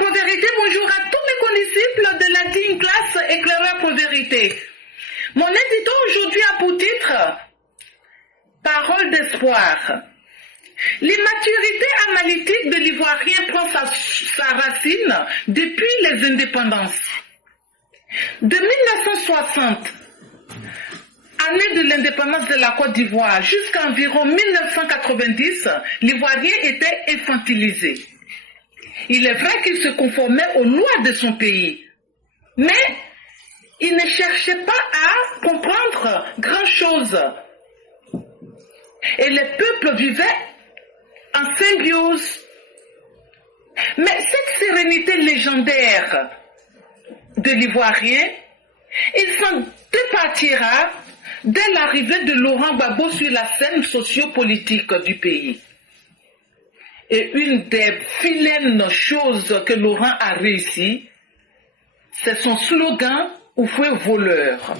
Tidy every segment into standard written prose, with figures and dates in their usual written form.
Pro-Vérité, bonjour à tous mes condisciples de la digne classe éclaireur Pro-Vérité. Mon édito aujourd'hui a pour titre Parole d'espoir. L'immaturité analytique de l'Ivoirien prend sa racine depuis les indépendances. De 1960, année de l'indépendance de la Côte d'Ivoire, jusqu'à environ 1990, l'Ivoirien était infantilisé. Il est vrai qu'il se conformait aux lois de son pays, mais il ne cherchait pas à comprendre grand-chose. Et les peuples vivaient en symbiose. Mais cette sérénité légendaire de l'Ivoirien, il s'en départira dès l'arrivée de Laurent Gbagbo sur la scène sociopolitique du pays. Et une des vilaines choses que Laurent a réussi, c'est son slogan « Oufoué voleur »,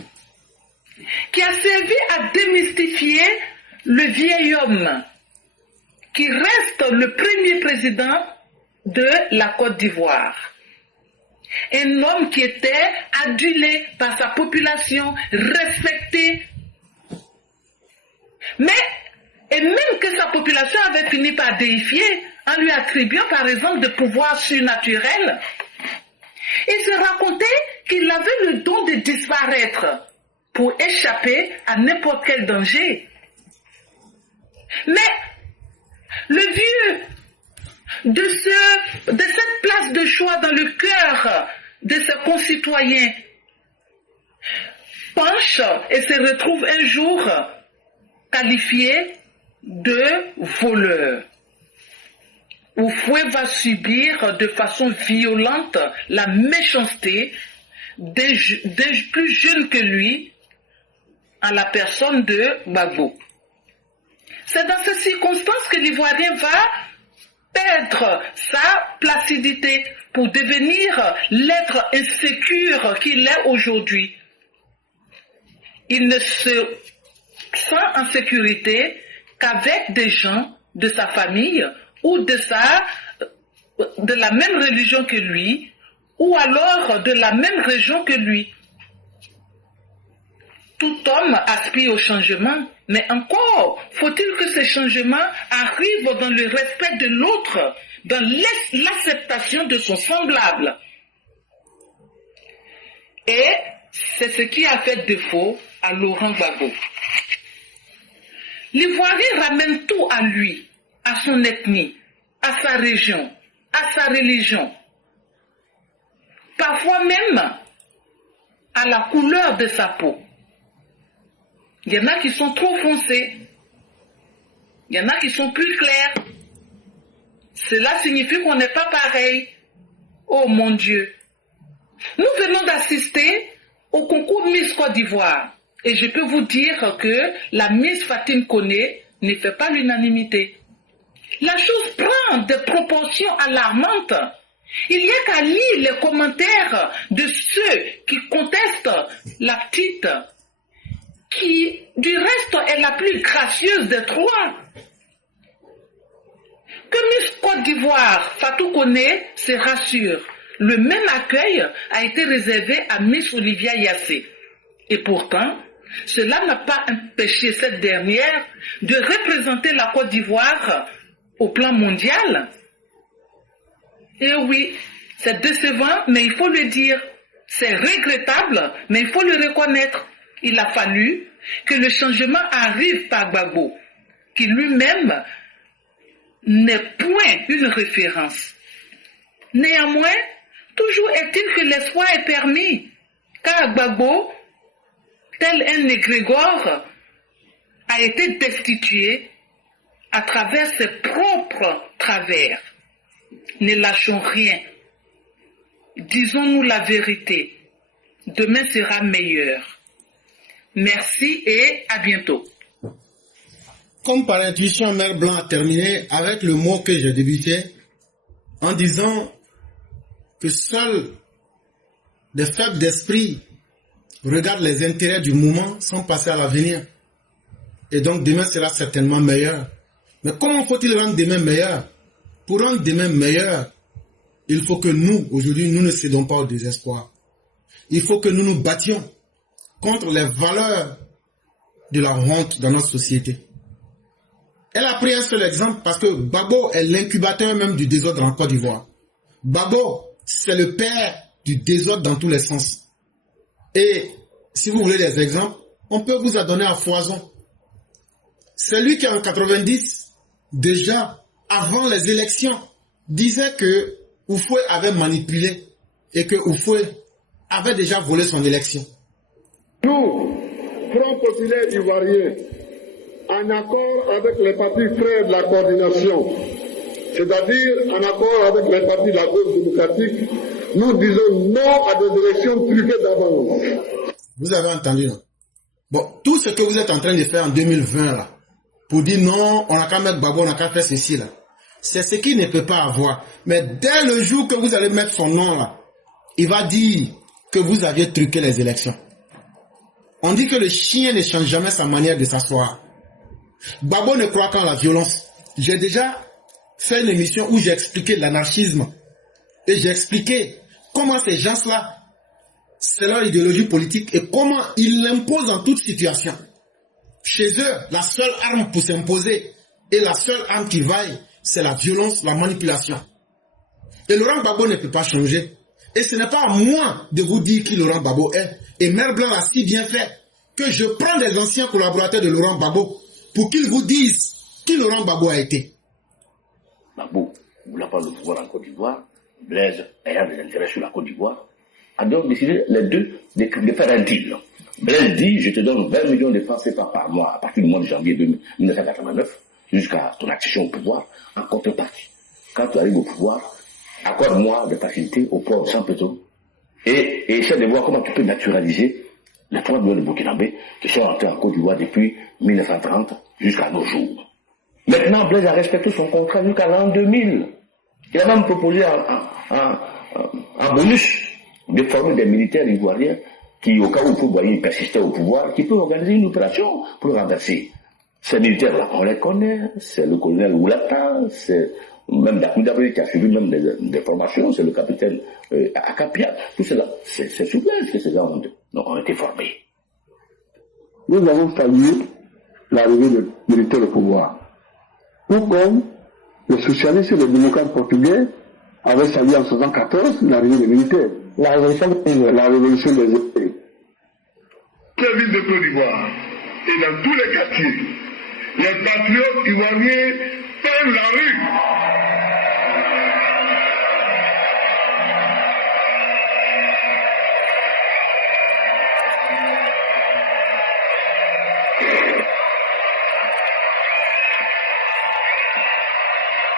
qui a servi à démystifier le vieil homme qui reste le premier président de la Côte d'Ivoire. Un homme qui était adulé par sa population, respecté. Et même que sa population avait fini par déifier en lui attribuant par exemple des pouvoirs surnaturels. Il se racontait qu'il avait le don de disparaître pour échapper à n'importe quel danger. Mais le vieux de cette place de choix dans le cœur de ses concitoyens penche et se retrouve un jour qualifié de voleur. Oufoué va subir de façon violente la méchanceté d'un plus jeune que lui en la personne de Gbagbo. C'est dans ces circonstances que l'Ivoirien va perdre sa placidité pour devenir l'être insécure qu'il est aujourd'hui. Il ne se sent en sécurité qu'avec des gens de sa famille ou de la même religion que lui, ou alors de la même région que lui. Tout homme aspire au changement, mais encore faut-il que ce changement arrive dans le respect de l'autre, dans l'acceptation de son semblable. Et c'est ce qui a fait défaut à Laurent Gbagbo. L'Ivoirien ramène tout à lui, à son ethnie, à sa région, à sa religion, parfois même à la couleur de sa peau. Il y en a qui sont trop foncés, il y en a qui sont plus clairs. Cela signifie qu'on n'est pas pareil. Oh mon Dieu! Nous venons d'assister au concours Miss Côte d'Ivoire. Et je peux vous dire que la Miss Fatine Koné ne fait pas l'unanimité. La chose prend des proportions alarmantes. Il n'y a qu'à lire les commentaires de ceux qui contestent la petite, qui du reste est la plus gracieuse des trois. Que Miss Côte d'Ivoire, Fatou Koné, se rassure. Le même accueil a été réservé à Miss Olivia Yassé. Et pourtant, cela n'a pas empêché cette dernière de représenter la Côte d'Ivoire au plan mondial. Et oui, c'est décevant, mais il faut le dire. C'est regrettable, mais il faut le reconnaître. Il a fallu que le changement arrive par Gbagbo, qui lui-même n'est point une référence. Néanmoins, toujours est-il que l'espoir est permis, car Gbagbo, tel un égrégore, a été destitué à travers ses propres travers. Ne lâchons rien. Disons-nous la vérité. Demain sera meilleur. Merci et à bientôt. Comme par intuition, Mère Blanc a terminé avec le mot que j'ai débuté en disant que seuls des faibles d'esprit regardent les intérêts du moment sans passer à l'avenir. Et donc demain sera certainement meilleur. Mais comment faut-il rendre demain meilleur? Pour rendre demain meilleur, il faut que nous, aujourd'hui, nous ne cédons pas au désespoir. Il faut que nous nous battions contre les valeurs de la honte dans notre société. Elle a pris un seul exemple parce que Gbagbo est l'incubateur même du désordre en Côte d'Ivoire. Gbagbo, c'est le père du désordre dans tous les sens. Et si vous voulez des exemples, on peut vous en donner à foison. C'est lui qui en 90, déjà avant les élections, disait que Houphouët avait manipulé et que Houphouët avait déjà volé son élection. Nous, Front populaire ivoirien, en accord avec les partis frères de la coordination, c'est-à-dire en accord avec les partis de la gauche démocratique, nous disons non à des élections truquées d'avance. Vous avez entendu, non? Bon, tout ce que vous êtes en train de faire en 2020, là, pour dire non, on n'a qu'à mettre Gbagbo, on n'a qu'à faire ceci, là, c'est ce qu'il ne peut pas avoir. Mais dès le jour que vous allez mettre son nom, là, il va dire que vous aviez truqué les élections. On dit que le chien ne change jamais sa manière de s'asseoir. Gbagbo ne croit qu'en la violence. J'ai déjà fait une émission où j'ai expliqué l'anarchisme. Et j'ai expliqué comment ces gens-là, c'est leur idéologie politique et comment ils l'imposent en toute situation. Chez eux, la seule arme pour s'imposer et la seule arme qui vaille, c'est la violence, la manipulation. Et Laurent Gbagbo ne peut pas changer. Et ce n'est pas à moi de vous dire qui Laurent Gbagbo est. Et Mère Blanc a si bien fait que je prends des anciens collaborateurs de Laurent Gbagbo pour qu'ils vous disent qui Laurent Gbagbo a été. Gbagbo, voulant prendre le pouvoir en Côte d'Ivoire, Blaise ayant des intérêts sur la Côte d'Ivoire, a donc décidé les deux de faire un deal. Blaise dit, je te donne 20 millions de francs CFA par mois à partir du mois de janvier 1989 jusqu'à ton accession au pouvoir en contrepartie. Quand tu arrives au pouvoir, accorde-moi des facilités au port de Saint-Pétersbourg et essaie de voir comment tu peux naturaliser les 3 millions de Burkinabés qui sont rentrés en Côte d'Ivoire depuis 1930 jusqu'à nos jours. Maintenant, Blaise a respecté son contrat jusqu'à l'an 2000. Il a même proposé un bonus de former des militaires ivoiriens qui, au cas où Houphouët persistait au pouvoir, qui peut organiser une opération pour le renverser. Ces militaires-là, on les connaît, c'est le colonel Oulata, c'est même Dakoudabri qui a suivi même des formations, c'est le capitaine Akapia, tout cela, c'est sur Blaise que ces gens ont été formés. Nous avons salué l'arrivée des militaires au pouvoir. Tout comme les socialistes et les démocrates portugais avaient salué en 1974 l'arrivée des militaires. La révolution des épées. Toutes les villes de Côte d'Ivoire et dans tous les quartiers, les patriotes ivoiriens peignent la rue.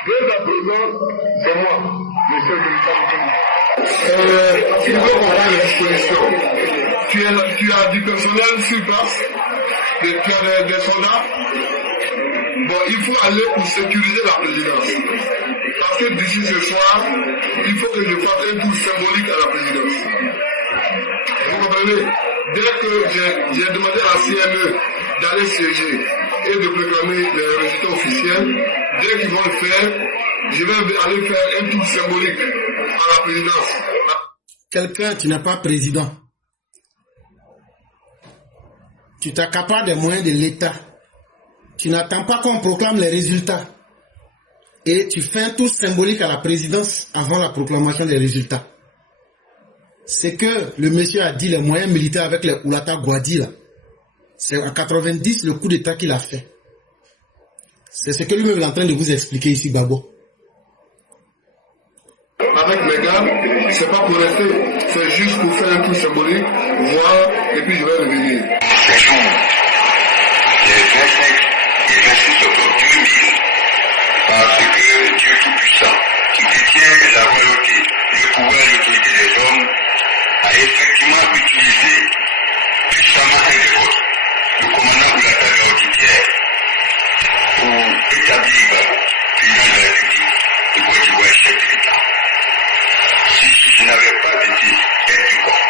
Dès à présent, c'est moi, le chef de l'État. Il faut comprendre l'exposition. Tu as du personnel sur place, tu as des soldats. Bon, il faut aller pour sécuriser la présidence. Parce que d'ici ce soir, il faut que je fasse un tour symbolique à la présidence. Vous comprenez? Dès que j'ai demandé à la CNE d'aller siéger et de proclamer les résultats officiels, dès qu'ils vont le faire, je vais aller faire un tour symbolique à la présidence. Quelqu'un qui n'est pas président, tu t'accapares des moyens de l'État, tu n'attends pas qu'on proclame les résultats et tu fais un tour symbolique à la présidence avant la proclamation des résultats. C'est que le monsieur a dit les moyens militaires avec les Oulata Gouadi là. C'est en 90 le coup d'état qu'il a fait. C'est ce que lui-même est en train de vous expliquer ici, Gbagbo. Avec mes gars, c'est pas pour rester, c'est juste pour faire un coup symbolique, voir, et puis je vais revenir. Ces jours, les 25 et 26 octobre 2000, parce que Dieu Tout-Puissant, qui détient la royauté, le pouvoir et l'autorité des hommes, a effectivement utilisé puissamment un des vôtres, le commandant Oulata Gauditière, pour établir président de la République de Côte d'Ivoire chef de l'État. Si je n'avais pas été aide du corps,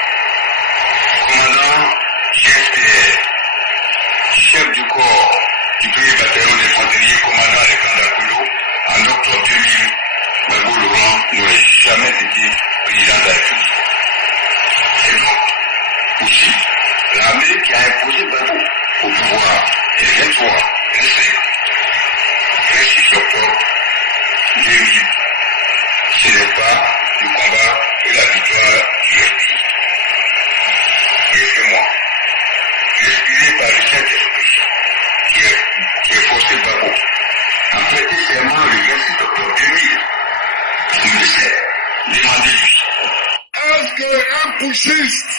commandant GSPR, chef du corps du premier bataillon d'infanterie, commandant Alexandre Koulou, en octobre 2000, Gbagbo Laurent n'aurait jamais président de la République. C'est donc aussi l'armée qui a imposé Gbagbo au pouvoir le 23, le 5, le 6 octobre 2000. Ce n'est pas le combat de la victoire du FPI. Et c'est moi, inspiré par le Saint-Esprit, qui est forcé Gbagbo à prêter serment le 26 octobre 2000. Demandez-lui. Est-ce qu'un putschiste,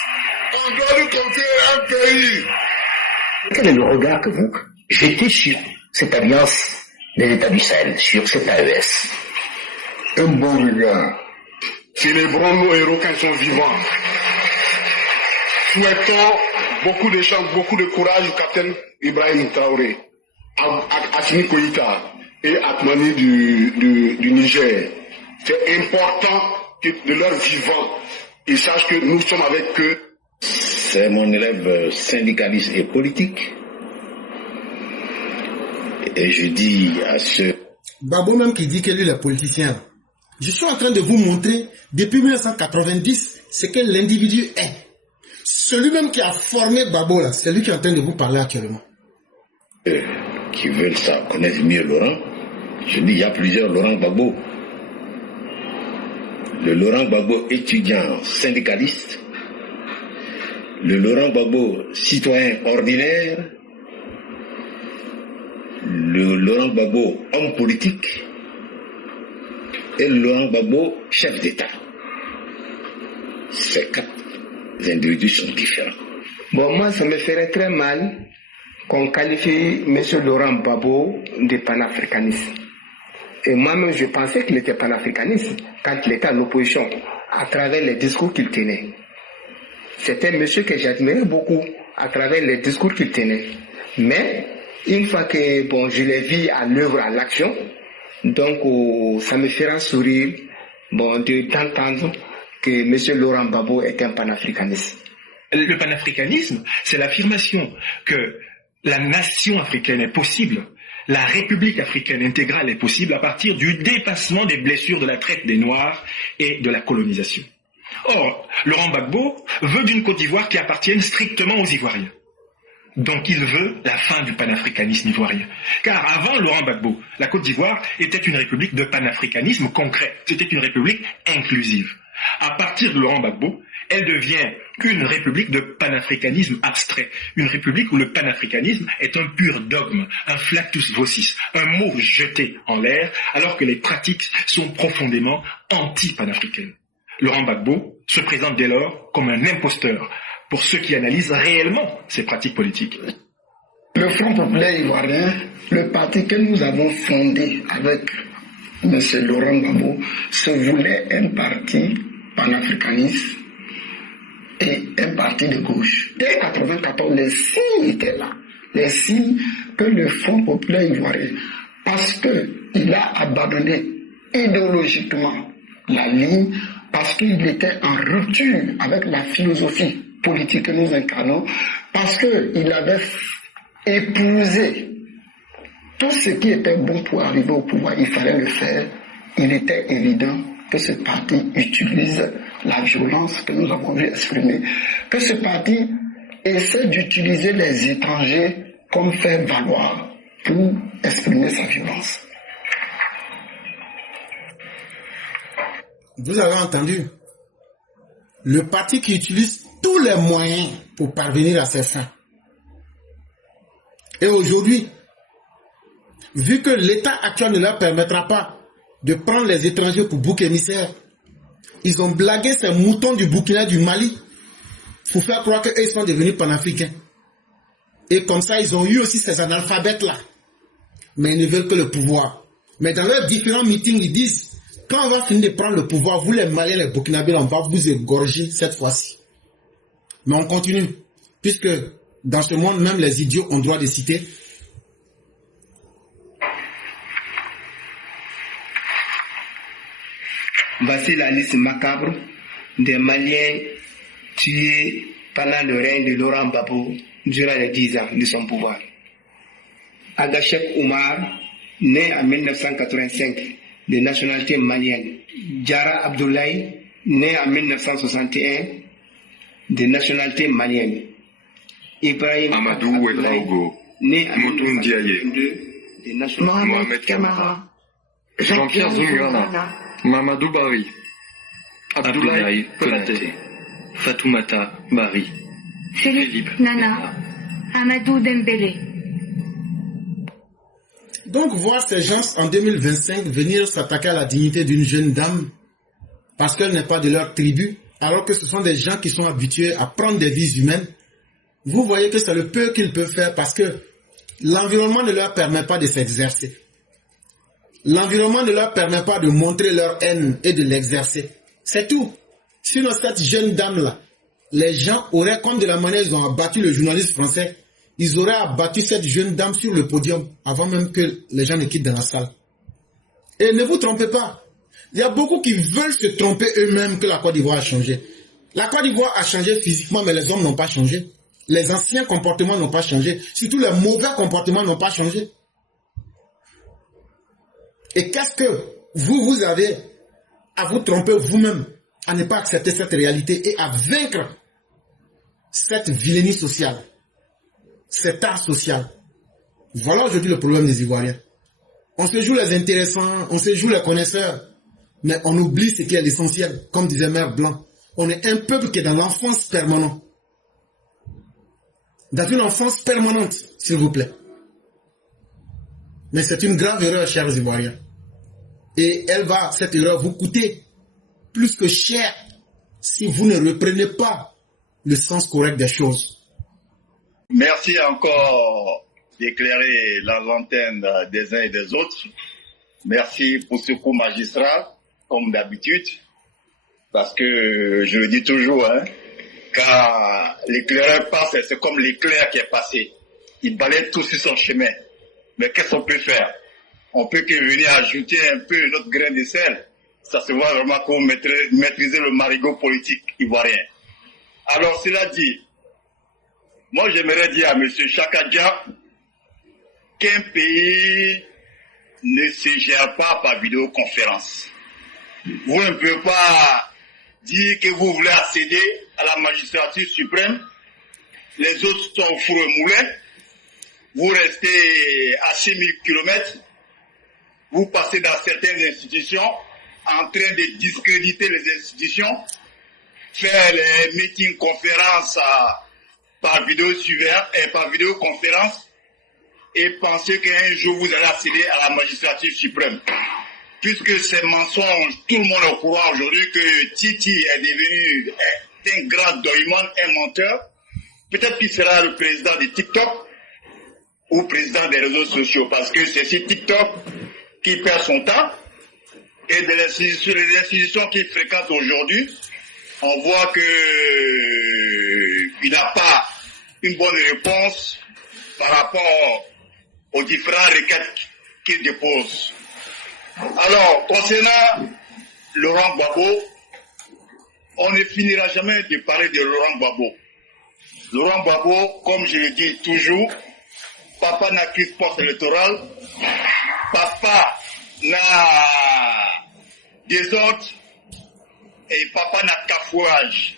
on doit lui confier un pays? Quel est le regard que vous jetez sur cette alliance des États du Sahel, sur cette AES? Un bon regard. Célébrons nos héros quand ils sont vivants. Souhaitons beaucoup de chance, beaucoup de courage au capitaine Ibrahim Traoré, à Assimi Koïta et Atmani du Niger. C'est important que de leur vivant, ils sachent que nous sommes avec eux. C'est mon élève syndicaliste et politique. Et je dis à ce... Gbagbo même qui dit que lui, il est politicien. Je suis en train de vous montrer, depuis 1990, ce que l'individu est. Celui même qui a formé Gbagbo, là, c'est lui qui est en train de vous parler actuellement. Qui veulent ça, connaissent mieux Laurent. Je dis, il y a plusieurs Laurent Gbagbo. Le Laurent Gbagbo étudiant syndicaliste, le Laurent Gbagbo citoyen ordinaire, le Laurent Gbagbo homme politique et le Laurent Gbagbo chef d'État. Ces quatre individus sont différents. Bon, moi, ça me ferait très mal qu'on qualifie M. Laurent Gbagbo de panafricaniste. Et moi-même, je pensais qu'il était panafricaniste quand il était à l'opposition, à travers les discours qu'il tenait. C'était un monsieur que j'admirais beaucoup à travers les discours qu'il tenait. Mais, une fois que je l'ai vu à l'œuvre, à l'action, donc ça me fera sourire d'entendre que M. Laurent Gbagbo est un panafricaniste. Le panafricanisme, c'est l'affirmation que la nation africaine est possible. La République africaine intégrale est possible à partir du dépassement des blessures de la traite des Noirs et de la colonisation. Or, Laurent Gbagbo veut d'une Côte d'Ivoire qui appartienne strictement aux Ivoiriens. Donc il veut la fin du panafricanisme ivoirien. Car avant Laurent Gbagbo, la Côte d'Ivoire était une république de panafricanisme concret. C'était une république inclusive. À partir de Laurent Gbagbo, elle devient une république de panafricanisme abstrait. Une république où le panafricanisme est un pur dogme, un flatus vocis, un mot jeté en l'air, alors que les pratiques sont profondément anti-panafricaines. Laurent Gbagbo se présente dès lors comme un imposteur pour ceux qui analysent réellement ces pratiques politiques. Le Front populaire ivoirien, le parti que nous avons fondé avec M. Laurent Gbagbo, se voulait un parti panafricaniste et un parti de gauche. Dès 1994, les signes étaient là. Les signes que le Front populaire ivoirien, parce qu'il a abandonné idéologiquement la ligne, parce qu'il était en rupture avec la philosophie politique que nous incarnons, parce qu'il avait épousé tout ce qui était bon pour arriver au pouvoir, il fallait le faire. Il était évident que ce parti utilise la violence que nous avons vu exprimer, que ce parti essaie d'utiliser les étrangers comme faire valoir pour exprimer sa violence. Vous avez entendu? Le parti qui utilise tous les moyens pour parvenir à ses fins. Et aujourd'hui, vu que l'État actuel ne leur permettra pas de prendre les étrangers pour bouc émissaire, ils ont blagué ces moutons du Burkina, du Mali, pour faire croire qu'eux sont devenus panafricains. Et comme ça, ils ont eu aussi ces analphabètes-là. Mais ils ne veulent que le pouvoir. Mais dans leurs différents meetings, ils disent, quand on va finir de prendre le pouvoir, vous les Maliens, les Burkinabés, on va vous égorger cette fois-ci. Mais on continue. Puisque dans ce monde, même les idiots ont droit de citer. Voici la liste macabre des Maliens tués pendant le règne de Laurent Gbagbo durant les 10 ans de son pouvoir. Agachek Oumar, né en 1985, de nationalité malienne. Diarra Abdoulaye, né en 1961, de nationalité malienne. Ibrahim Amadou Ouedraogo, né en Moutoun Diaye, 1962, de nationalité Mohamed Camara, Jean-Pierre Zungana, Mamadou Bari, Abdoulaye Konaté, Fatoumata Bari, Philippe Nana, Amadou Dembélé. Donc voir ces gens en 2025 venir s'attaquer à la dignité d'une jeune dame parce qu'elle n'est pas de leur tribu, alors que ce sont des gens qui sont habitués à prendre des vies humaines, vous voyez que c'est le peu qu'ils peuvent faire parce que l'environnement ne leur permet pas de s'exercer. L'environnement ne leur permet pas de montrer leur haine et de l'exercer. C'est tout. Sinon, cette jeune dame-là, les gens auraient, comme de la manière ils ont abattu le journaliste français, ils auraient abattu cette jeune dame sur le podium avant même que les gens ne quittent dans la salle. Et ne vous trompez pas. Il y a beaucoup qui veulent se tromper eux-mêmes que la Côte d'Ivoire a changé. La Côte d'Ivoire a changé physiquement, mais les hommes n'ont pas changé. Les anciens comportements n'ont pas changé. Surtout les mauvais comportements n'ont pas changé. Et qu'est-ce que vous avez à vous tromper vous-même, à ne pas accepter cette réalité et à vaincre cette vilainie sociale, cet art social. Voilà aujourd'hui le problème des Ivoiriens. On se joue les intéressants, on se joue les connaisseurs, mais on oublie ce qui est l'essentiel, comme disait Mère Blanc. On est un peuple qui est dans l'enfance permanente. Dans une enfance permanente, s'il vous plaît. Mais c'est une grave erreur, chers Ivoiriens. Et cette erreur vous coûter plus que cher si vous ne reprenez pas le sens correct des choses. Merci encore d'éclairer la lanterne des uns et des autres. Merci pour ce cours magistral, comme d'habitude, parce que je le dis toujours, quand l'éclaireur passe, c'est comme l'éclair qui est passé. Il balaye tout sur son chemin. Mais qu'est-ce qu'on peut faire? On peut que venir ajouter un peu notre grain de sel. Ça se voit vraiment qu'on maîtriser le marigot politique ivoirien. Alors, cela dit, moi j'aimerais dire à M. Chaka Dia qu'un pays ne se gère pas par vidéoconférence. Vous ne pouvez pas dire que vous voulez accéder à la magistrature suprême, les autres sont au four et moulin, vous restez à 6000 km, vous passez dans certaines institutions en train de discréditer les institutions, faire les meetings, conférences par vidéoconférence et penser qu'un jour vous allez accéder à la magistrature suprême. Puisque ces mensonges, tout le monde est au courant aujourd'hui que Titi est devenu un grand doyman, un menteur. Peut-être qu'il sera le président de TikTok ou président des réseaux sociaux, parce que c'est sur TikTok qui perd son temps. Et les institutions qu'il fréquente aujourd'hui, on voit qu'il n'a pas une bonne réponse par rapport aux différentes requêtes qu'il dépose. Alors, concernant Laurent Gbagbo, on ne finira jamais de parler de Laurent Gbagbo. Laurent Gbagbo, comme je le dis toujours, papa n'a qu'une poste électorale, papa n'a désordre et papa n'a cafouage.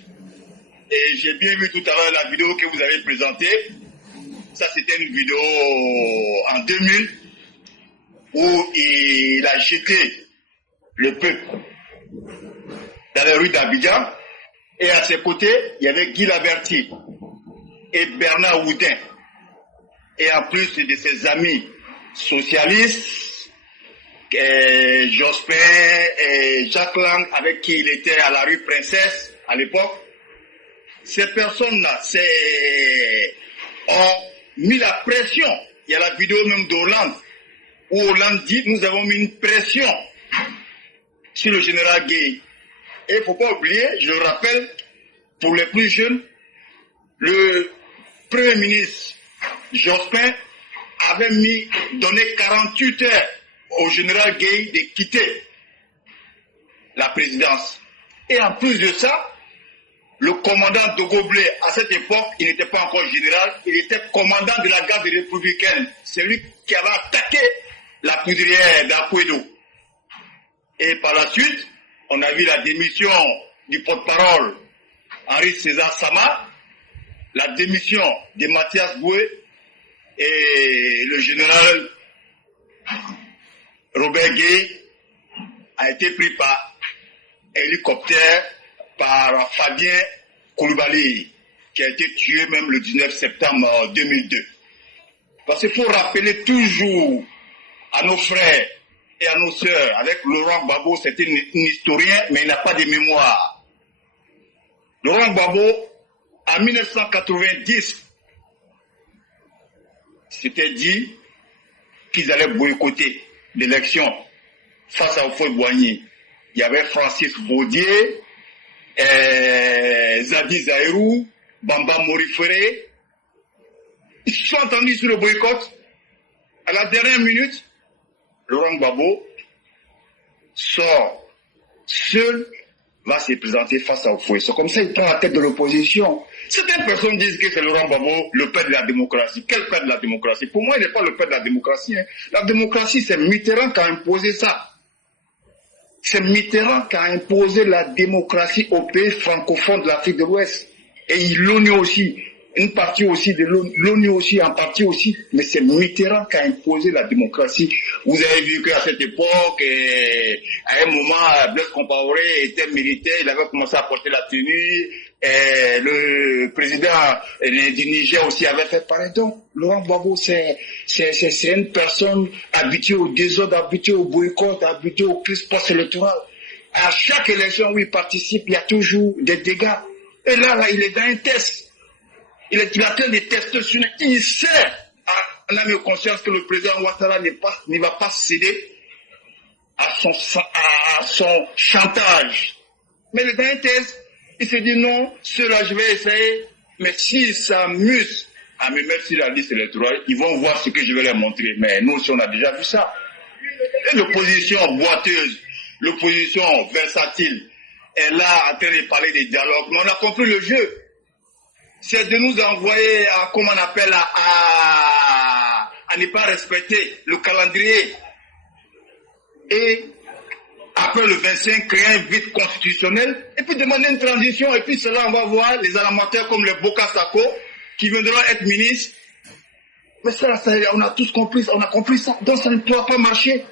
Et j'ai bien vu tout à l'heure la vidéo que vous avez présentée. Ça, c'était une vidéo en 2000 où il a jeté le peuple dans les rues d'Abidjan. Et à ses côtés, il y avait Guy Laberty et Bernard Houdin. Et en plus de ses amis socialistes, Jospin et Jacques Lang, avec qui il était à la rue Princesse à l'époque, ces personnes-là ont mis la pression. Il y a la vidéo même d'Hollande, où Hollande dit « Nous avons mis une pression sur le général Gueye ». Et il ne faut pas oublier, je le rappelle, pour les plus jeunes, le Premier ministre Jospin avait donné 48 heures au général Gueye de quitter la présidence. Et en plus de ça, le commandant de Goblet, à cette époque, il n'était pas encore général, il était commandant de la garde républicaine. C'est lui qui avait attaqué la poudrière d'Apuedo. Et par la suite, on a vu la démission du porte-parole Henri César Sama, la démission de Mathias Boué et le général Robert Gué a été pris par hélicoptère par Fabien Koulibaly, qui a été tué même le 19 septembre 2002. Parce qu'il faut rappeler toujours à nos frères et à nos sœurs, avec Laurent Gbagbo, c'est un historien, mais il n'a pas de mémoire. Laurent Gbagbo, en 1990, s'était dit qu'ils allaient boycotter l'élection face à Houphouët-Boigny. Il y avait Francis Baudier, Zadi Zaïrou, Bamba Morifere. Ils se sont entendus sur le boycott. À la dernière minute, Laurent Gbagbo sort seul, va se présenter face à Houphouët. C'est comme ça qu'il prend la tête de l'opposition. Certaines personnes disent que c'est Laurent Gbagbo le père de la démocratie. Quel père de la démocratie? Pour moi, il n'est pas le père de la démocratie. Hein. La démocratie, c'est Mitterrand qui a imposé ça. C'est Mitterrand qui a imposé la démocratie aux pays francophones de l'Afrique de l'Ouest. Et l'ONU aussi. Une partie aussi de l'ONU aussi, en partie aussi, mais c'est Mitterrand qui a imposé la démocratie. Vous avez vu qu'à cette époque, à un moment, Blaise Compaoré était militaire, il avait commencé à porter la tenue, le président du Niger aussi avait fait pareil. Donc, Laurent Gbagbo, c'est une personne habituée au désordre, habituée au boycott, habituée au crise post-électoral. À chaque élection où il participe, il y a toujours des dégâts. Et là, il est dans un test. Il est en train de tester sur une... Il sait, en âme et conscience, que le président Ouattara ne va pas céder à son chantage. Mais il est dans un test. Il se dit non, cela je vais essayer. Mais s'ils s'amusent à me mettre sur la liste électorale, ils vont voir ce que je vais leur montrer. Mais nous aussi, on a déjà vu ça. Et l'opposition boiteuse, l'opposition versatile, est là en train de parler des dialogues. Mais on a compris le jeu. C'est de nous envoyer, comment on appelle, à ne pas respecter le calendrier. Et après le 25, créer un vide constitutionnel, et puis demander une transition, et puis cela, on va voir les amateurs comme le Boka Sako, qui viendront être ministres. Mais ça, on a tous compris, on a compris ça. Donc ça ne pourra pas marcher.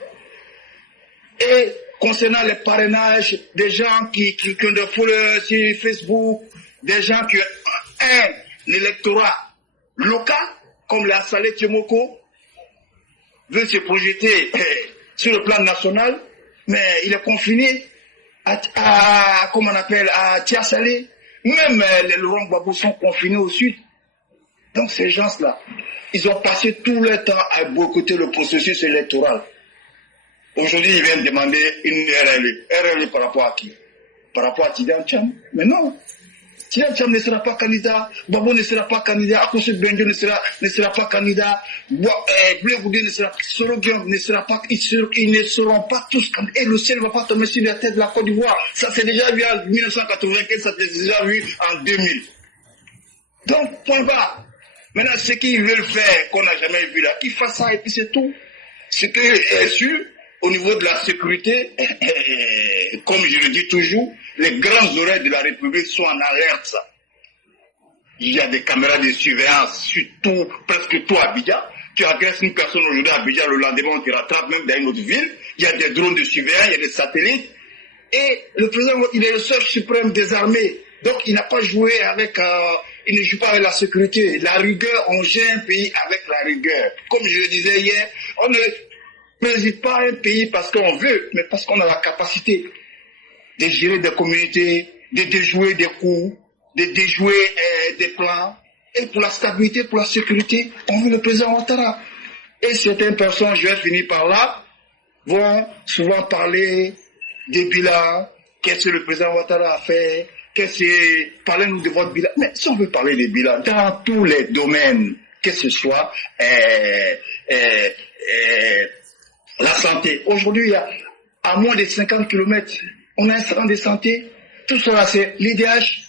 Et concernant les parrainages, des gens qui ont des followers sur Facebook, des gens qui ont un électorat local, comme la Salé Tiemoko, veut se projeter sur le plan national, mais il est confiné comment on appelle, à Tia-Salé. Même les Laurent Gbagbo sont confinés au sud. Donc ces gens-là, ils ont passé tout leur temps à boycotter le processus électoral. Aujourd'hui, ils viennent demander une RLE. RLE par rapport à qui? Par rapport à Tidjane Thiam. Mais non. Tidjane Thiam ne sera pas candidat. Gbagbo ne sera pas candidat. Akosé Benjo ne sera pas candidat. Blé Goudé ne sera pas. Sorogion ne sera pas. Ils ne seront pas tous candidats. Et le ciel ne va pas tomber sur la tête de la Côte d'Ivoire. Ça s'est déjà vu en 1995, ça s'est déjà vu en 2000. Donc, point bas. Maintenant, ce qu'ils veulent faire, qu'on n'a jamais vu là, qu'ils fassent ça et puis c'est tout. Ce qui est sûr, au niveau de la sécurité, comme je le dis toujours, les grands oreilles de la République sont en alerte. Il y a des caméras de surveillance sur tout, presque tout à Abidjan. Tu agresses une personne aujourd'hui à Abidjan, le lendemain on te rattrape même dans une autre ville. Il y a des drones de surveillance, il y a des satellites. Et le président, il est le chef suprême des armées. Donc il n'a pas joué avec... il ne joue pas avec la sécurité. La rigueur, on gère un pays avec la rigueur. Comme je le disais hier, on ne n'hésite pas un pays parce qu'on veut, mais parce qu'on a la capacité de gérer des communautés, de déjouer des coups, de déjouer des plans. Et pour la stabilité, pour la sécurité, on veut le président Ouattara. Et certaines personnes, je vais finir par là, vont souvent parler des bilans, qu'est-ce que le président Ouattara a fait, parlez-nous de votre bilan. Mais si on veut parler des bilans, dans tous les domaines, que ce soit la santé. Aujourd'hui, il y a à moins de 50 km, on a un centre de santé. Tout cela, c'est l'IDH.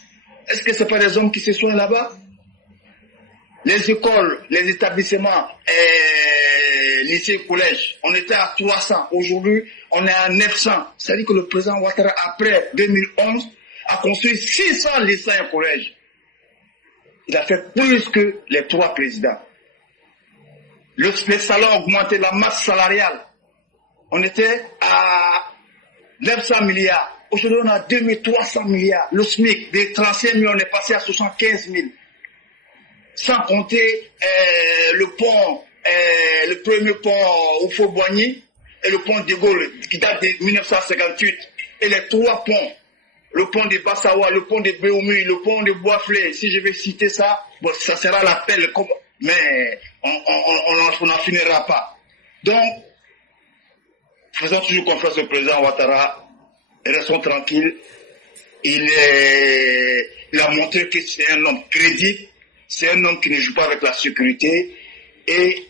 Est-ce que ce n'est pas des hommes qui se soignent là-bas? Les écoles, les établissements, lycées, collèges, on était à 300. Aujourd'hui, on est à 900. C'est-à-dire que le président Ouattara, après 2011, a construit 600 lycées et collèges. Il a fait plus que les 3 présidents. Les salaires ont augmenté, la masse salariale. On était à 900 milliards. Aujourd'hui, on a 2300 milliards. Le SMIC, des 35 000, on est passé à 75 000. Sans compter le pont, le premier pont au Faux-Boigny et le pont de Gaulle qui date de 1958. Et les 3 ponts. Le pont de Bassawa, le pont de Béoumi, le pont de Boisflé. Si je vais citer ça, bon, ça sera l'appel. Mais on n'en finira pas. Donc, faisons toujours confiance au président Ouattara. Restons tranquilles. Il a montré que c'est un homme crédible. C'est un homme qui ne joue pas avec la sécurité. Et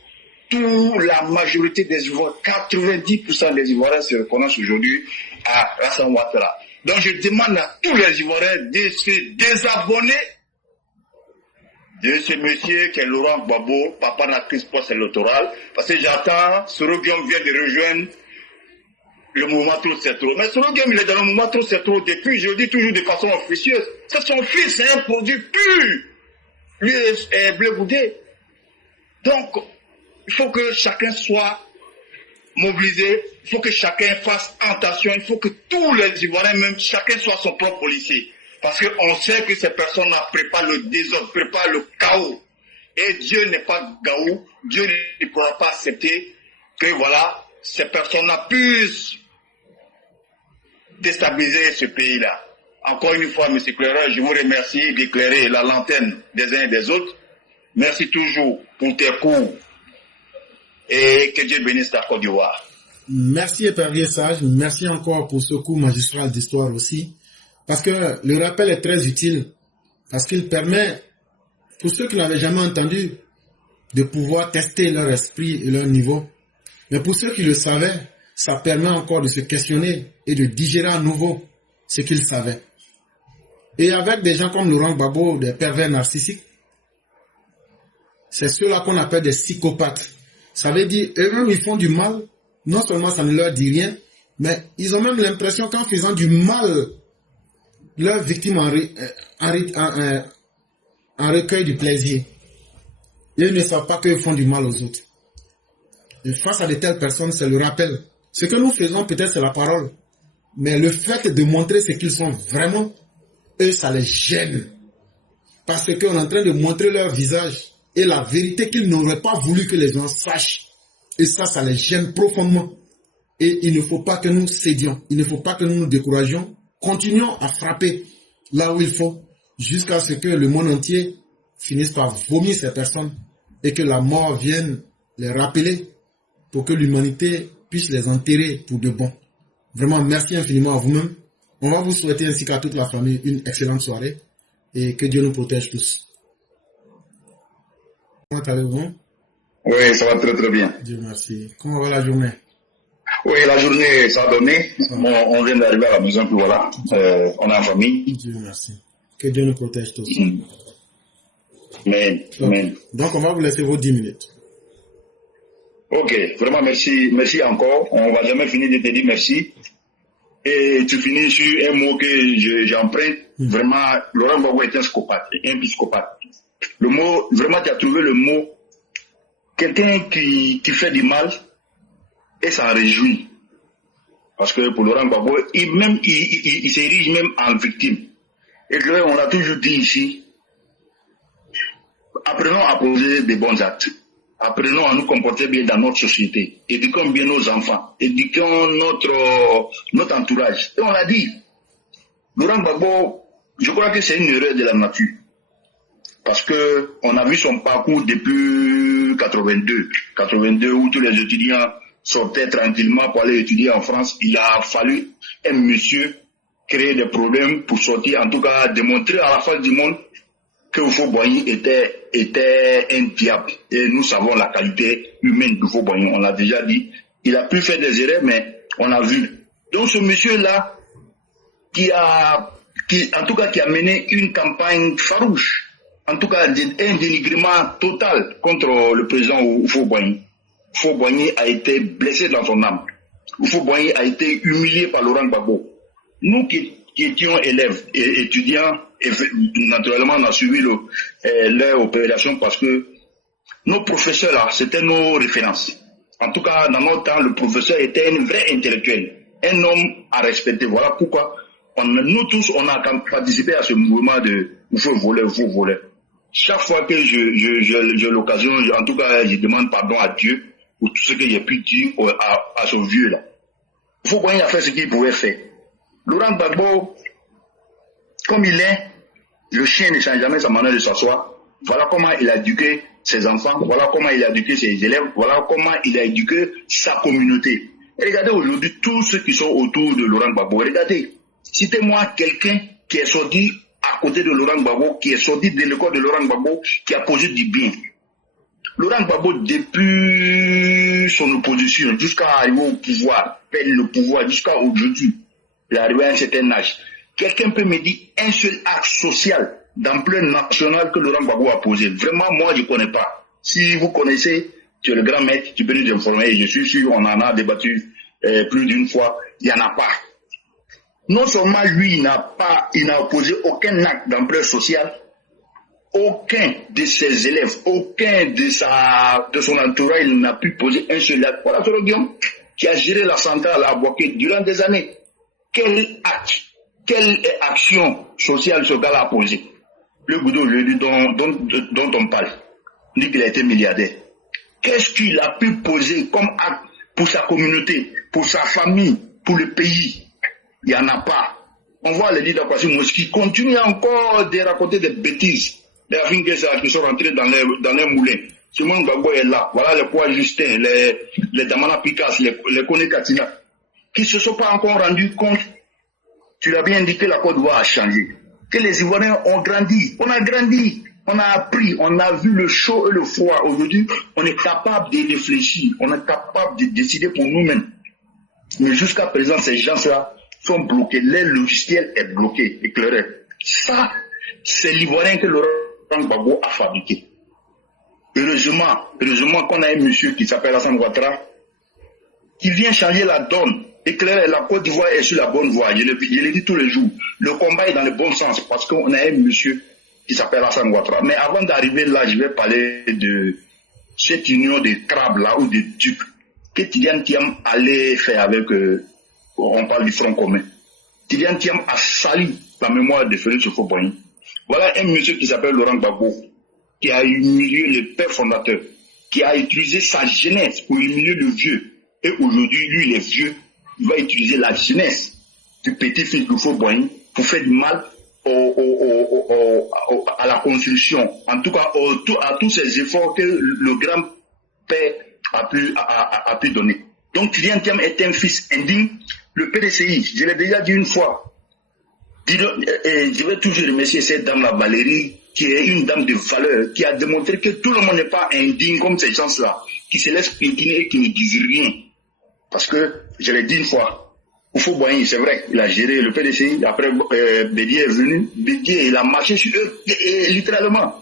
la majorité des Ivoiriens, 90% des Ivoiriens se reconnaissent aujourd'hui à Alassane Ouattara. Donc je demande à tous les Ivoiriens de se désabonner de ce monsieur qui est Laurent Gbagbo, papa d'actrice post-électorale, parce que j'attends, Soro Guillaume vient de rejoindre le mouvement Trop c'est trop. Mais Soro Guillaume, il est dans le mouvement Trop c'est trop depuis, je le dis toujours de façon officieuse. C'est son fils, c'est un produit pur. Lui est blé boudé. Donc, il faut que chacun soit mobilisé, il faut que chacun fasse attention, il faut que tous les Ivoiriens, même chacun soit son propre policier. Parce qu'on sait que ces personnes-là préparent le désordre, préparent le chaos. Et Dieu n'est pas gaou, Dieu ne pourra pas accepter que voilà, ces personnes-là puissent déstabiliser ce pays-là. Encore une fois, M. Claire, je vous remercie d'éclairer la lanterne des uns et des autres. Merci toujours pour tes coups et que Dieu bénisse ta Côte d'Ivoire. Merci Épervier Sage, merci encore pour ce cours magistral d'histoire aussi, parce que le rappel est très utile, parce qu'il permet, pour ceux qui n'avaient jamais entendu, de pouvoir tester leur esprit et leur niveau. Mais pour ceux qui le savaient, ça permet encore de se questionner et de digérer à nouveau ce qu'ils savaient. Et avec des gens comme Laurent Gbagbo, des pervers narcissiques, c'est ceux-là qu'on appelle des psychopathes. Ça veut dire, eux-mêmes, ils font du mal. Non seulement ça ne leur dit rien, mais ils ont même l'impression qu'en faisant du mal, leurs victimes en recueillent du plaisir. Et ils ne savent pas qu'ils font du mal aux autres. Et face à de telles personnes, c'est le rappel. Ce que nous faisons, peut-être, c'est la parole. Mais le fait de montrer ce qu'ils sont vraiment, eux, ça les gêne. Parce qu'on est en train de montrer leur visage et la vérité qu'ils n'auraient pas voulu que les gens sachent. Et ça les gêne profondément. Et il ne faut pas que nous cédions. Il ne faut pas que nous nous découragions. Continuons à frapper là où il faut, jusqu'à ce que le monde entier finisse par vomir ces personnes et que la mort vienne les rappeler pour que l'humanité puisse les enterrer pour de bon. Vraiment, merci infiniment à vous-même. On va vous souhaiter ainsi qu'à toute la famille une excellente soirée et que Dieu nous protège tous. Comment allez-vous? Oui, ça va très très bien. Dieu merci. Comment va la journée? Oui, la journée, ça a donné. Bon, on vient d'arriver à la maison, puis voilà, on est en famille. Dieu merci. Que Dieu nous protège tous. Amen. Amen. Donc, on va vous laisser vos 10 minutes. Ok, vraiment merci, merci encore. On va jamais finir de te dire merci. Et tu finis sur un mot que j'emprunte. Vraiment, Laurent Gbagbo est un psychopathe. Le mot, vraiment, tu as trouvé le mot. Quelqu'un qui fait du mal et s'en réjouit. Parce que pour Laurent Gbagbo, il s'érige même en victime. Et que on a toujours dit ici, apprenons à poser des bons actes. Apprenons à nous comporter bien dans notre société. Éduquons bien nos enfants. Éduquons notre entourage. Et on l'a dit. Laurent Gbagbo, je crois que c'est une erreur de la nature. Parce que on a vu son parcours depuis 82 où tous les étudiants sortaient tranquillement pour aller étudier en France. Il a fallu un monsieur créer des problèmes pour sortir, en tout cas démontrer à la face du monde que Houphouët-Boigny était un diable. Et nous savons la qualité humaine de Houphouët-Boigny. On l'a déjà dit. Il a pu faire des erreurs, mais on a vu. Donc ce monsieur-là, qui a mené une campagne farouche, en tout cas un dénigrement total contre le président Houphouët-Boigny. Houphouët-Boigny a été blessé dans son âme. Houphouët-Boigny a été humilié par Laurent Gbagbo. Nous qui qui étions élèves et étudiants, et naturellement on a suivi leur opération parce que nos professeurs là, c'était nos références. En tout cas, dans notre temps, le professeur était un vrai intellectuel, un homme à respecter. Voilà pourquoi nous tous, on a participé à ce mouvement de vous voler. Chaque fois que j'ai l'occasion, en tout cas, je demande pardon à Dieu pour tout ce que j'ai pu dire à ce vieux là. Il faut qu'il a fait ce qu'il pouvait faire. Laurent Gbagbo, comme il est, le chien ne change jamais sa manière de s'asseoir. Voilà comment il a éduqué ses enfants, voilà comment il a éduqué ses élèves, voilà comment il a éduqué sa communauté. Et regardez aujourd'hui tous ceux qui sont autour de Laurent Gbagbo. Regardez, citez-moi quelqu'un qui est sorti à côté de Laurent Gbagbo, qui est sorti de l'école de Laurent Gbagbo, qui a posé du bien. Laurent Gbagbo, depuis son opposition jusqu'à arriver au pouvoir, perdre le pouvoir jusqu'à aujourd'hui, il est arrivé à un certain âge. Quelqu'un peut me dire un seul acte social d'ampleur nationale que Laurent Gbagbo a posé? Vraiment, moi, je ne connais pas. Si vous connaissez, tu es le grand maître, tu peux nous informer. Je suis sûr qu'on en a débattu plus d'une fois. Il n'y en a pas. Non seulement lui, il n'a opposé aucun acte d'ampleur sociale, aucun de ses élèves, aucun de son entourage, il n'a pu poser un seul acte. Voilà Soro Guillaume qui a géré la centrale à Boaké durant des années. Quel acte, quelle action sociale ce gars-là a posé? Le Goudou aujourd'hui dont on parle, dit qu'il a été milliardaire. Qu'est-ce qu'il a pu poser comme acte pour sa communauté, pour sa famille, pour le pays? Il n'y en a pas. On voit les leaders qui continuent encore de raconter des bêtises. Les Africains qui sont rentrés dans les moulins. Simon Gbagbo est là. Voilà les poids Justin, les Damana Pikas, les Kone Katina, qui ne se sont pas encore rendus compte. Tu l'as bien indiqué, la Côte d'Ivoire a changé. Que les Ivoiriens ont grandi. On a grandi. On a appris. On a vu le chaud et le froid. Aujourd'hui, on est capable de réfléchir. On est capable de décider pour nous-mêmes. Mais jusqu'à présent, ces gens-là sont bloqués. Leur logiciel est bloqué, éclairé. Ça, c'est l'Ivoirien que Laurent Gbagbo a fabriqué. Heureusement qu'on a un monsieur qui s'appelle Alassane Ouattara, qui vient changer la donne. Éclairer, la Côte d'Ivoire est sur la bonne voie. Je le dis tous les jours. Le combat est dans le bon sens parce qu'on a un monsieur qui s'appelle Alassane Ouattara. Mais avant d'arriver là, je vais parler de cette union de crabes là ou de ducs que Tidjane Thiam allait faire avec, on parle du Front commun. Tidjane Thiam a sali la mémoire de Félix Houphouët-Boigny. Voilà un monsieur qui s'appelle Laurent Gbagbo, qui a humilié le père fondateur, qui a utilisé sa jeunesse pour humilier le vieux. Et aujourd'hui, lui, il est vieux. Il va utiliser la jeunesse du petit-fils de Houphouët-Boigny pour faire du mal à la construction. En tout cas, à tous ces efforts que le grand-père a pu donner. Donc, Tidjane Thiam est un fils indigne. Le PDCI, je l'ai déjà dit une fois, je vais toujours remercier cette dame-là, Valérie, qui est une dame de valeur, qui a démontré que tout le monde n'est pas indigne comme ces gens-là, qui se laissent piétiner et qui ne disent rien. Parce que, je l'ai dit une fois, Houphouët-Boigny, c'est vrai, il a géré le PDCI, après Bédié est venu, Bédié, il a marché sur eux, littéralement.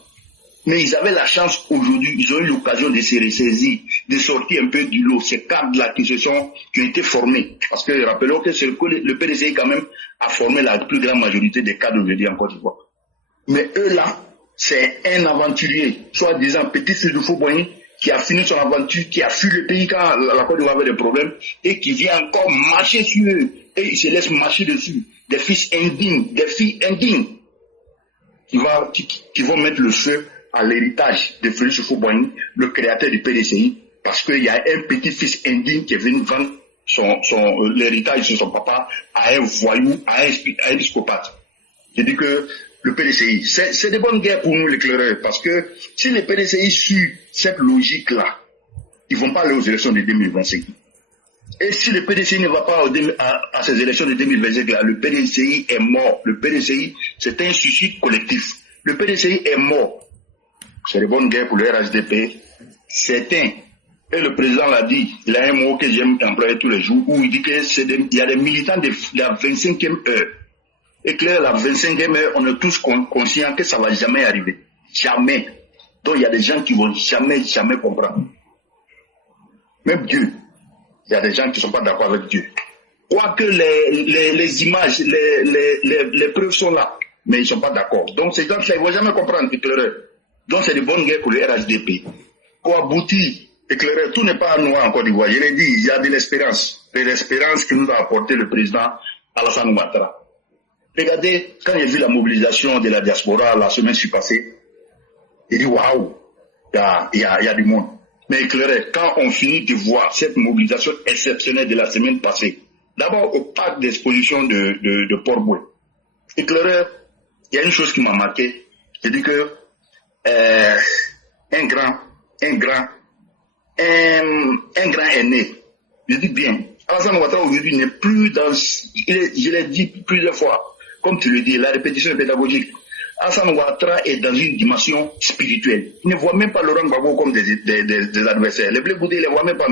Mais ils avaient la chance aujourd'hui, ils ont eu l'occasion de se ressaisir, de sortir un peu du lot, ces cadres-là qui ont été formés. Parce que rappelons que le PDCI quand même a formé la plus grande majorité des cadres aujourd'hui en Côte d'Ivoire. Mais eux là, c'est un aventurier, soi-disant petit-fils de Houphouët-Boigny, qui a fini son aventure, qui a fui le pays quand la Côte d'Ivoire avait des problèmes, et qui vient encore marcher sur eux, et ils se laissent marcher dessus. Des fils indignes, des filles indignes, qui vont mettre le feu à l'héritage de Félix Houphouët-Boigny, le créateur du PDCI, parce qu'il y a un petit-fils indigne qui est venu vendre l'héritage de son papa à un voyou, à un psychopathe. Je dis que le PDCI, c'est de bonnes guerres pour nous l'éclairer, parce que si le PDCI suit cette logique-là, ils ne vont pas aller aux élections de 2025. Et si le PDCI ne va pas à ces élections de 2025-là, le PDCI est mort. Le PDCI, c'est un suicide collectif. Le PDCI est mort. C'est de bonnes guerres pour le RHDP. Certains, et le président l'a dit, il a un mot que j'aime employer tous les jours, où il dit qu'il y a des militants de la 25e heure. Et clair, la 25e heure, on est tous conscients que ça ne va jamais arriver. Jamais. Donc il y a des gens qui ne vont jamais comprendre. Même Dieu, il y a des gens qui ne sont pas d'accord avec Dieu. Quoique les images, les preuves sont là, mais ils ne sont pas d'accord. Donc ces gens-là, ils ne vont jamais comprendre, éclaireur. Donc c'est de bonne guerre pour le RHDP. Pour aboutir, éclaireur, tout n'est pas noir en Côte d'Ivoire. Je l'ai dit, il y a de l'espérance. De l'espérance que nous a apporté le président Alassane Ouattara. Regardez, quand j'ai vu la mobilisation de la diaspora la semaine passée, j'ai dit waouh, il y a du monde. Mais éclaireur, quand on finit de voir cette mobilisation exceptionnelle de la semaine passée, d'abord au parc d'exposition de Port-Boué, éclaireur, il y a une chose qui m'a marqué. J'ai dit que un grand est né. Je dis bien, Alassane Ouattara aujourd'hui n'est plus dans, je l'ai dit plusieurs fois, comme tu le dis, la répétition est pédagogique. Alassane Ouattara est dans une dimension spirituelle. Il ne voit même pas Laurent Gbagbo comme des adversaires. Les Blé Goudé, il ne les voit même pas.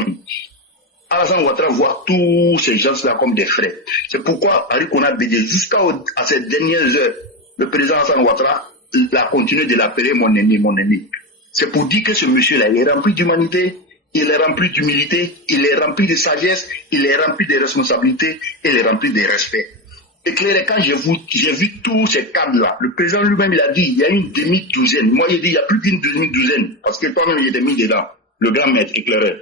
Alassane Ouattara voit tous ces gens-là comme des frères. C'est pourquoi Henri Konan Bédié, jusqu'à ces dernières heures, le président Alassane Ouattara a continué de l'appeler mon ennemi, mon ennemi. C'est pour dire que ce monsieur-là, il est rempli d'humanité, il est rempli d'humilité, il est rempli de sagesse, il est rempli de responsabilité, il est rempli de respect. Éclairé, quand j'ai vu tous ces cadres-là, le président lui-même, il a dit, il y a une demi-douzaine. Moi, il dit, il y a plus d'une demi-douzaine, parce que toi-même, il est mis dedans, le grand maître éclaireur.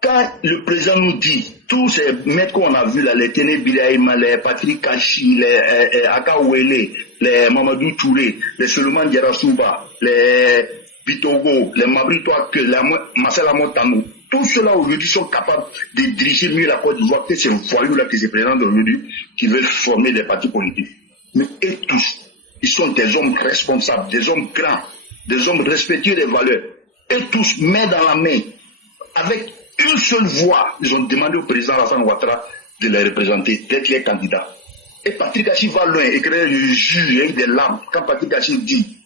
Quand le président nous dit, tous ces maîtres qu'on a vus là, les Téné Bilaïma, les Patrick Kachi, les Akawele, les Mamadou Touré, les Solomon Diarasouba, les Bitogo, les Mabri Toake, les Marcel Amontano, tous ceux-là aujourd'hui sont capables de diriger mieux la Côte d'Ivoire que ces voyous-là qui se présentent aujourd'hui, qui veulent former des partis politiques. Mais eux tous, ils sont des hommes responsables, des hommes grands, des hommes respectueux des valeurs. Eux tous, main dans la main, avec une seule voix, ils ont demandé au président Alassane Ouattara de les représenter, d'être les candidats. Et Patrick Kachi va loin, écrire le juge, il y a eu des larmes. Quand Patrick Kachi dit,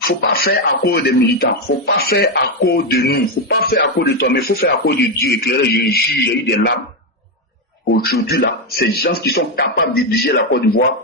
faut pas faire à cause des militants, faut pas faire à cause de nous, faut pas faire à cause de toi, mais faut faire à cause de Dieu, éclairé, je juge, il y a eu des larmes. Aujourd'hui, là, ces gens qui sont capables de diriger la Côte d'Ivoire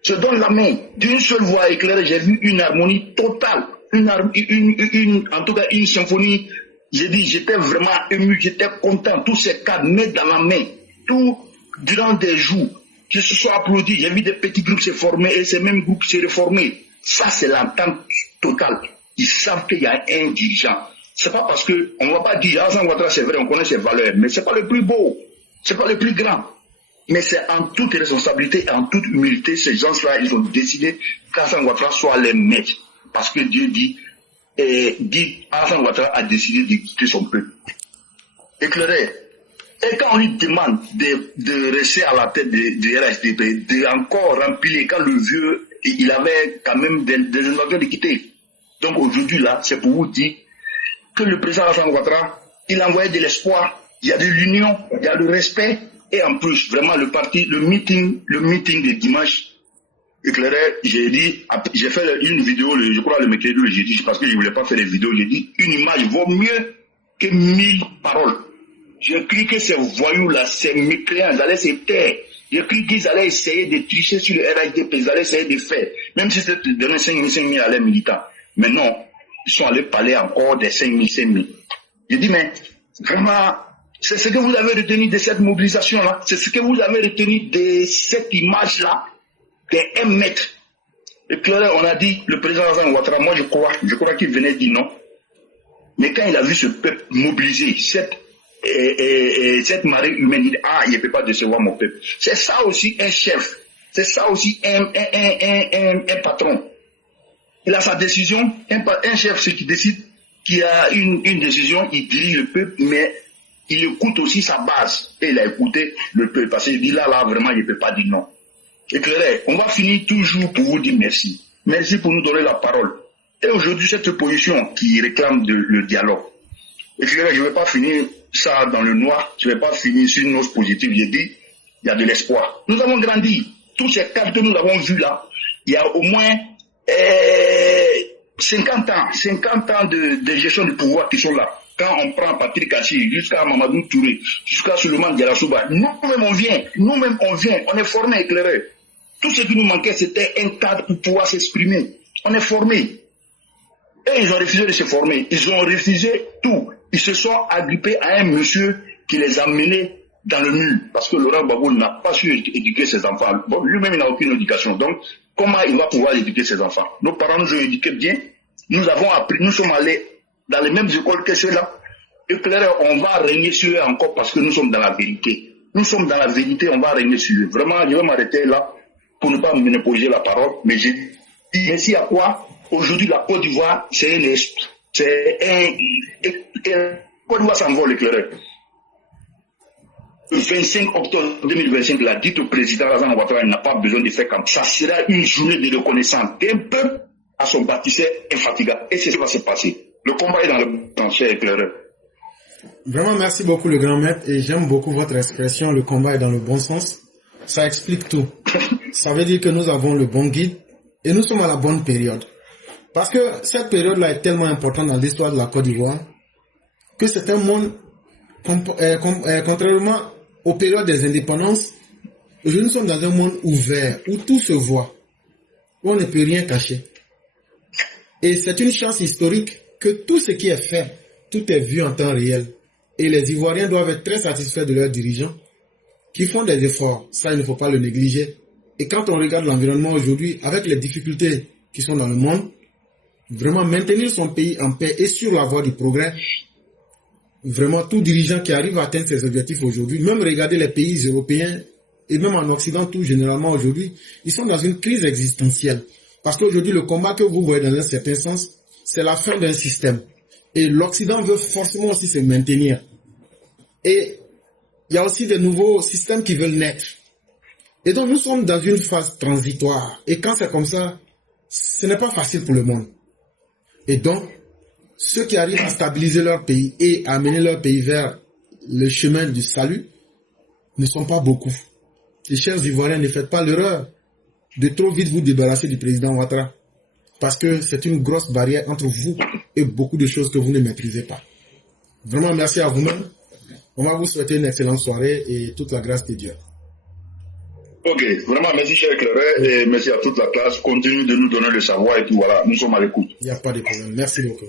se donnent la main. D'une seule voix éclairée, j'ai vu une harmonie totale, en tout cas une symphonie. J'ai dit, j'étais vraiment ému, j'étais content, tous ces cadres mettent dans la main, tout durant des jours, qu'ils se soient applaudis, j'ai vu des petits groupes se former et ces mêmes groupes se reformer. Ça, c'est l'entente totale. Ils savent qu'il y a un dirigeant. C'est pas parce que, on ne va pas dire, Alassane Ouattara, c'est vrai, on connaît ses valeurs, mais c'est pas le plus beau, c'est pas le plus grand. Mais c'est en toute responsabilité et en toute humilité, ces gens-là, ils ont décidé qu'Alassane Ouattara soit les maîtres. Parce que Dieu dit, Alassane Ouattara a décidé de quitter son peuple. Éclairé. Et quand on lui demande de rester à la tête de RHDP, de encore remplir, quand le vieux, il avait quand même des intentions de quitter. Donc aujourd'hui là, c'est pour vous dire que le président Alassane Ouattara, il a envoyé de l'espoir, il y a de l'union, il y a le respect, et en plus, vraiment le parti, le meeting de dimanche, éclairé, j'ai fait une vidéo, je crois le mercredi ou le jeudi, parce que je ne voulais pas faire des vidéos, j'ai dit, une image vaut mieux que 1000 paroles. J'ai cru que ces voyous-là, ces mécréants, ils allaient se taire. J'ai cru qu'ils allaient essayer de tricher sur le RHDP, ils allaient essayer de faire, même si c'était de donner 5 000 à les militants. Mais non, ils sont allés parler encore des 5 000. J'ai dit, mais vraiment, c'est ce que vous avez retenu de cette mobilisation-là, c'est ce que vous avez retenu de cette image-là, d'un maître. Et puis là, on a dit, le président Alassane Ouattara, moi je crois qu'il venait dire non. Mais quand il a vu ce peuple mobiliser, cette marée humaine, il dit, il ne peut pas décevoir mon peuple. C'est ça aussi un chef, c'est ça aussi un patron. Il a sa décision, un chef, c'est qui décide, qui a une décision, il dirige le peuple, mais il écoute aussi sa base. Et il a écouté le peuple, parce qu'il dit là, vraiment, il ne peut pas dire non. Éclairé, on va finir toujours pour vous dire merci. Merci pour nous donner la parole. Et aujourd'hui, cette opposition qui réclame le dialogue. Éclairé, je ne vais pas finir ça dans le noir, je ne vais pas finir sur une note positive. J'ai dit, il y a de l'espoir. Nous avons grandi. Tous ces cas que nous avons vus là, il y a au moins 50 ans de gestion du pouvoir qui sont là. Quand on prend Patrick Kachi, jusqu'à Mamadou Touré, jusqu'à Solomon Diarasouba, nous-mêmes on vient, on est formés, éclairés. Tout ce qui nous manquait, c'était un cadre pour pouvoir s'exprimer. On est formés. Et ils ont refusé de se former. Ils ont refusé tout. Ils se sont agrippés à un monsieur qui les a menés dans le mur, parce que Laurent Gbagbo n'a pas su éduquer ses enfants. Bon, lui-même, il n'a aucune éducation. Donc, comment il va pouvoir éduquer ses enfants? Nos parents nous ont éduqués bien. Nous avons appris, nous sommes allés dans les mêmes écoles que ceux-là. Et clair, on va régner sur eux encore parce que nous sommes dans la vérité. Nous sommes dans la vérité, on va régner sur eux. Vraiment, je vais m'arrêter là pour ne pas me monopoliser la parole. Mais j'ai dit, merci à quoi aujourd'hui la Côte d'Ivoire, c'est un Côte d'Ivoire s'envole, l'éclaireur. Le 25 octobre 2025, l'a dit au président Alassane Ouattara, il n'a pas besoin de faire comme ça. Ça sera une journée de reconnaissance d'un peuple à son bâtisseur infatigable. Et c'est ce qui va se passer. Le combat est dans le temps, cher éclaireur. Vraiment, merci beaucoup, le grand maître. Et j'aime beaucoup votre expression, le combat est dans le bon sens. Ça explique tout. Ça veut dire que nous avons le bon guide et nous sommes à la bonne période. Parce que cette période-là est tellement importante dans l'histoire de la Côte d'Ivoire que c'est un monde, contrairement aux périodes des indépendances, aujourd'hui nous sommes dans un monde ouvert, où tout se voit, où on ne peut rien cacher. Et c'est une chance historique que tout ce qui est fait, tout est vu en temps réel. Et les Ivoiriens doivent être très satisfaits de leurs dirigeants, qui font des efforts. Ça, il ne faut pas le négliger. Et quand on regarde l'environnement aujourd'hui, avec les difficultés qui sont dans le monde, vraiment maintenir son pays en paix et sur la voie du progrès, vraiment tout dirigeant qui arrive à atteindre ses objectifs aujourd'hui, même regarder les pays européens et même en Occident tout généralement aujourd'hui, ils sont dans une crise existentielle. Parce qu'aujourd'hui, le combat que vous voyez dans un certain sens, c'est la fin d'un système. Et l'Occident veut forcément aussi se maintenir. Et il y a aussi de nouveaux systèmes qui veulent naître. Et donc nous sommes dans une phase transitoire. Et quand c'est comme ça, ce n'est pas facile pour le monde. Et donc, ceux qui arrivent à stabiliser leur pays et à amener leur pays vers le chemin du salut ne sont pas beaucoup. Les chers Ivoiriens, ne faites pas l'erreur de trop vite vous débarrasser du président Ouattara. Parce que c'est une grosse barrière entre vous et beaucoup de choses que vous ne maîtrisez pas. Vraiment, merci à vous-même. On va vous souhaiter une excellente soirée et toute la grâce de Dieu. Ok, vraiment merci cher éclaireur et merci à toute la classe. Continue de nous donner le savoir et puis voilà, nous sommes à l'écoute. Il n'y a pas de problème. Merci beaucoup.